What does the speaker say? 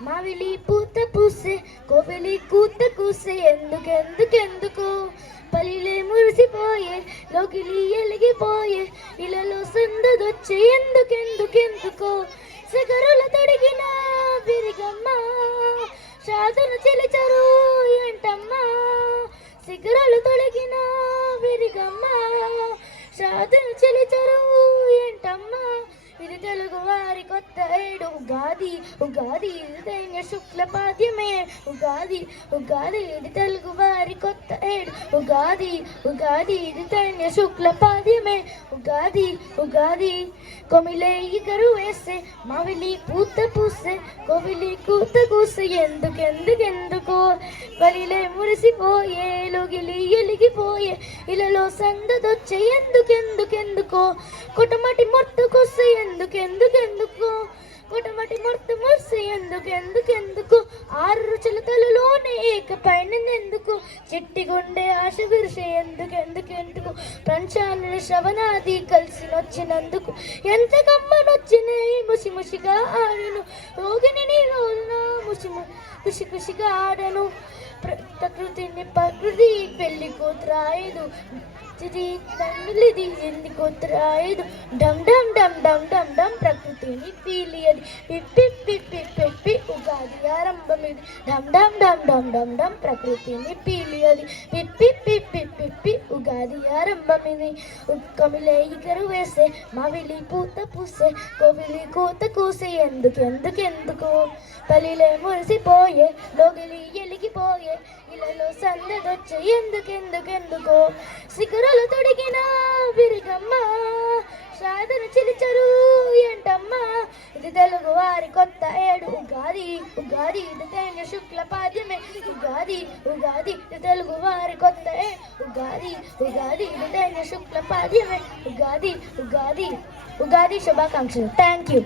మావిలి పూత పూసే కోవిలి కూత కూసే ఎందుకెందుకెందుకు పలిలే మురిసిపోయే లోకిలి ఎలిగిపోయే ఇలలో సందదొచ్చే ఎందుకెందుకెందుకో శిఖరుల తొడిగిన విరిగమ్మ సాధన చెలిచరు ఏంటమ్మా శిఖరాలు తొలగిన విరిగమ్మ సాధన చెలిచరు ఏంటమ్మా ఇది తెలుగు వారి కొత్త ఏడు ఉగాది ఉగాది ఇది దైన్య శుక్ల పాద్యమే ఉగాది ఉగాది ఇది తెలుగు వారి కొత్త ఏడు ఉగాది ఉగాది ఇది దైన్య శుక్ల పాద్యమే ఉగాది ఉగాది కొమిలే ఇగరు వేసే మావిలి పూత పూసే కోవిలి కూత కూసే ఎందుకెందుకెందుకో బలిలే మురిసిపోయే లోగిలి ఎలిగిపోయే ఇలలో సందదొచ్చే ఎందుకెందుకెందుకో కొట్టమటి మొట్టుకొస్తే ఎందుకెందుకెందుకో కొట్టమటి మొట్టు మురిసి ఎందుకెందుకెందుకు ఆరు రుచుల తలలోనే ఏకపైనందుకు చిట్టి గుండె ఆశ విరిసే ఎందుకెందుకెందుకు పంచాల శ్రవణాది కలిసి నొచ్చినందుకు ఎంత గమ్మనొచ్చిన ముసి ముసిగా ఆడను రోగిని నీ రోజున ఖుషి ఖుషిగా ఆడను ప్రకృతి పెళ్లి కూతురాయదు తండ్రిది ఎన్ని కూతురాయదు డమ్ డమ్ డమ్ డమ్ డమ్ డమ్ ప్రకృతిని పీలియది పిప్పి పిప్పి పిప్పి ఉగాది ఆరంభమిది డమ్ డమ్ డమ్ డమ్ డమ్ డమ్ ప్రకృతిని పీలియది పిప్పి పిప్పి పిప్పి ఉగాది ఆరంభమిది ఉక్కమిలే ఇగరు వేసే మావిలి పూత పూసే కోవిలి కూత కూసే ఎందుకెందుకెందుకు పలిలే మురిసిపోయే లోగిలి ఎలిగిపోయే ఇలలో సందదొచ్చే ఎందుకెందుకెందుకో శిఖరాలు తొడిగిన విరిగమ్మ సాధన చిలిచరు ఏంటమ్మా ఇది తెలుగు వారి కొత్త ఏడు ఉగాది ఉగాది ఇది దైన్య శుక్ల పాద్యమే ఉగాది ఉగాది ఇది తెలుగు వారి కొత్త ఉగాది ఉగాది ఇది దైన్య శుక్ల పాద్యమే ఉగాది ఉగాది ఉగాది శుభాకాంక్షలు థ్యాంక్ యూ